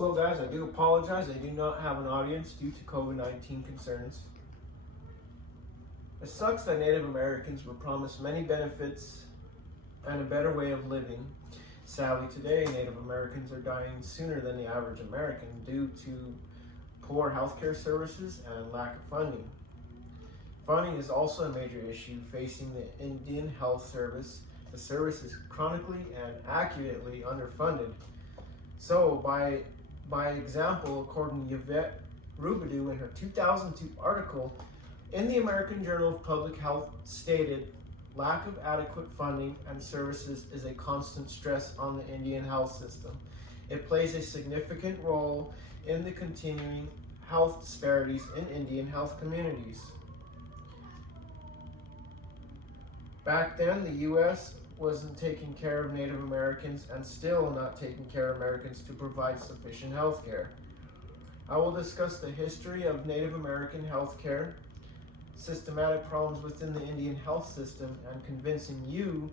Well, guys, I do apologize. I do not have an audience due to COVID-19 concerns. It sucks that Native Americans were promised many benefits and a better way of living. Sadly, today, Native Americans are dying sooner than the average American due to poor healthcare services and lack of funding. Funding is also a major issue facing the Indian Health Service. The service is chronically and accurately underfunded. So, by example, according to Yvette Rubidoux in her 2002 article in the American Journal of Public Health stated, lack of adequate funding and services is a constant stress on the Indian health system. It plays a significant role in the continuing health disparities in Indian health communities. Back then, the U.S. wasn't taking care of Native Americans and still not taking care of Americans to provide sufficient health care. I will discuss the history of Native American health care, systematic problems within the Indian health system, and convincing you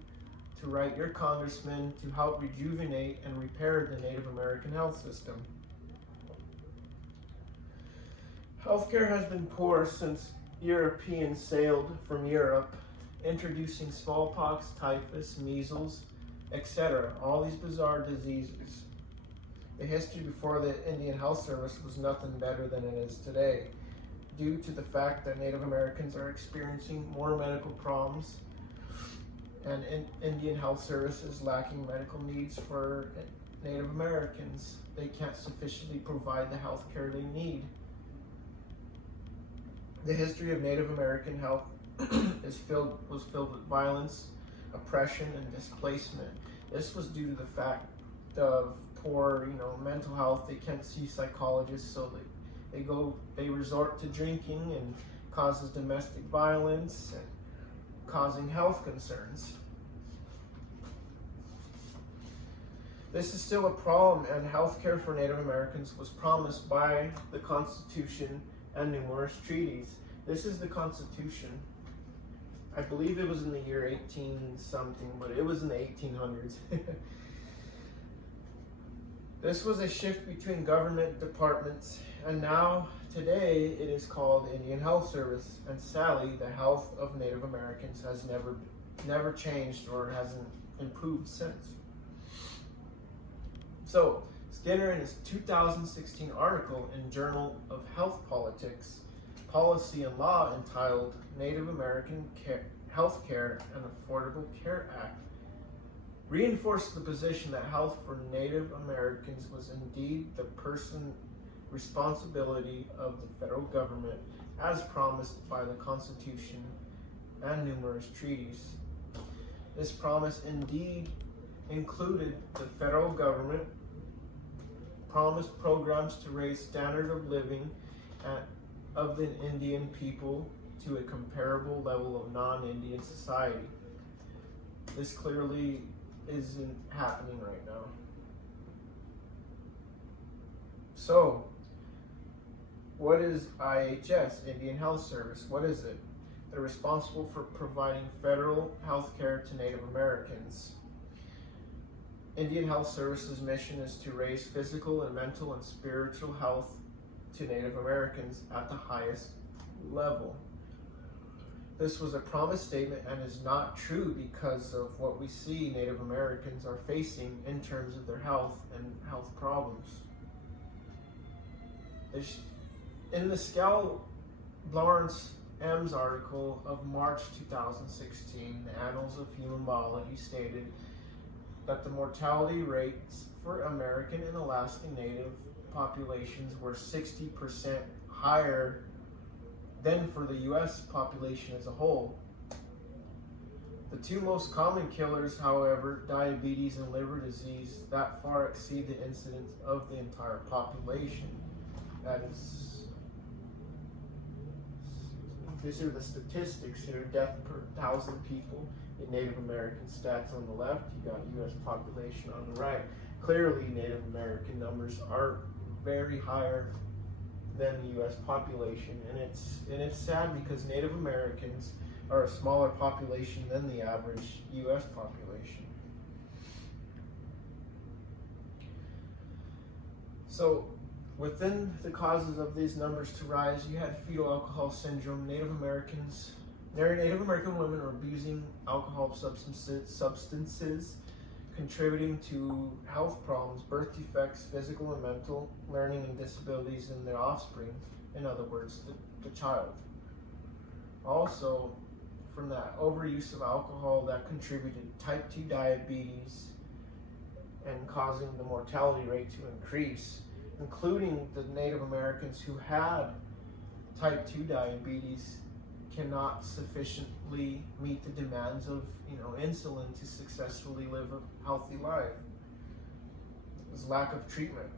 to write your congressman to help rejuvenate and repair the Native American health system. Healthcare has been poor since Europeans sailed from Europe, introducing smallpox, typhus, measles, etc., all these bizarre diseases. The history before the Indian Health Service was nothing better than it is today, due to the fact that Native Americans are experiencing more medical problems and Indian Health Service is lacking medical needs for Native Americans. They can't sufficiently provide the health care they need. The history of Native American health was filled with violence, oppression, and displacement. This was due to the fact of poor, mental health. They can't see psychologists, so they resort to drinking and causes domestic violence and causing health concerns. This is still a problem, and health care for Native Americans was promised by the Constitution and numerous treaties. This is the Constitution. I believe it was in the year 18-something, but it was in the 1800s. This was a shift between government departments, and now, today, it is called Indian Health Service, and sadly, the health of Native Americans has never changed or hasn't improved since. So, Skinner, in his 2016 article in Journal of Health Politics, Policy and Law entitled Native American Health Care and Affordable Care Act, reinforced the position that health for Native Americans was indeed the personal responsibility of the federal government as promised by the Constitution and numerous treaties. This promise indeed included the federal government promised programs to raise standard of living of the Indian people to a comparable level of non-Indian society. This clearly isn't happening right now. So, what is IHS, Indian Health Service? What is it? They're responsible for providing federal health care to Native Americans. Indian Health Service's mission is to raise physical and mental and spiritual health to Native Americans at the highest level. This was a promise statement and is not true because of what we see Native Americans are facing in terms of their health and health problems. In the Scal Lawrence M's article of March 2016, the Annals of Human Biology stated that the mortality rates for American and Alaskan Native populations were 60% higher than for the U.S. population as a whole. The two most common killers, however, diabetes and liver disease, that far exceed the incidence of the entire population. These are the statistics here, death per 1,000 people in Native American stats on the left. You got U.S. population on the right. Clearly, Native American numbers are very higher than the U.S. population, and it's sad because Native Americans are a smaller population than the average U.S. population. So, within the causes of these numbers to rise, you had fetal alcohol syndrome. Native American women are abusing alcohol substances, contributing to health problems, birth defects, physical and mental, learning and disabilities in their offspring. In other words, the child. Also, from that overuse of alcohol, that contributed type 2 diabetes and causing the mortality rate to increase, including the Native Americans who had type 2 diabetes cannot sufficiently meet the demands of insulin to successfully live a healthy life. There's lack of treatment.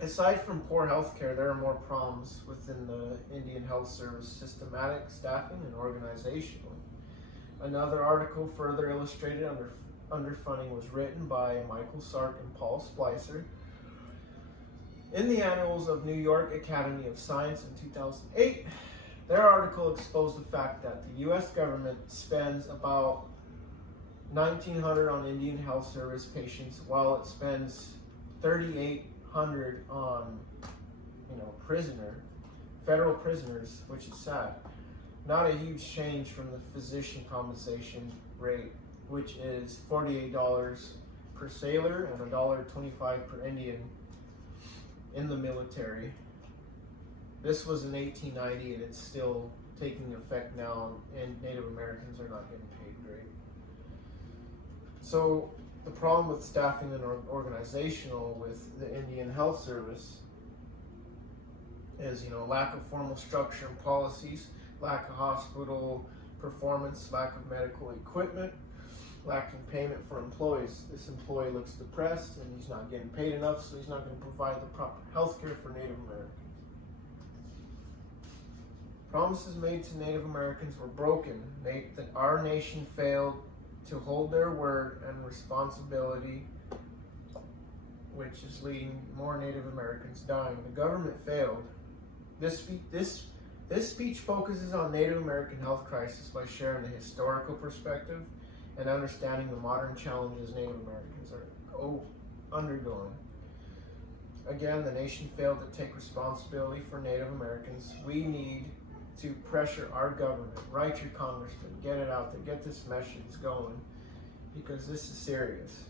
Aside from poor health care, there are more problems within the Indian Health Service: systematic, staffing, and organizational. Another article further illustrated underfunding was written by Michael Sark and Paul Splicer in the Annals of New York Academy of Science in 2008. Their article exposed the fact that the U.S. government spends about $1,900 on Indian Health Service patients, while it spends $3,800 on federal prisoners, which is sad. Not a huge change from the physician compensation rate, which is $48 per sailor and $1.25 per Indian in the military. This was in 1890, and it's still taking effect now, and Native Americans are not getting paid great. So the problem with staffing and organizational with the Indian Health Service is, lack of formal structure and policies, lack of hospital performance, lack of medical equipment, lacking payment for employees. This employee looks depressed and he's not getting paid enough, so he's not going to provide the proper health care for Native Americans. Promises made to Native Americans were broken. Our nation failed to hold their word and responsibility, which is leading more Native Americans dying. The government failed. This speech focuses on Native American health crisis by sharing the historical perspective and understanding the modern challenges Native Americans are undergoing. Again, the nation failed to take responsibility for Native Americans. We need to pressure our government, write your congressman, get it out there, get this message going, because this is serious.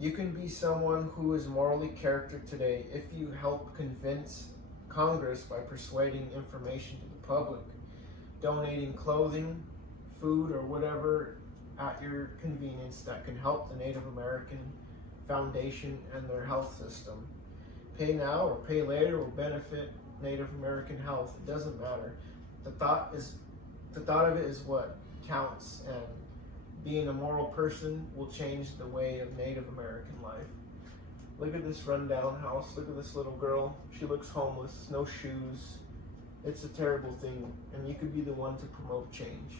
You can be someone who is morally character today if you help convince Congress by persuading information to the public, donating clothing, food, or whatever at your convenience that can help the Native American Foundation and their health system. Pay now or pay later will benefit Native American health. It doesn't matter. The thought of it is what counts, and being a moral person will change the way of Native American life. Look at this rundown house. Look at this little girl. She looks homeless, no shoes. It's a terrible thing, and you could be the one to promote change.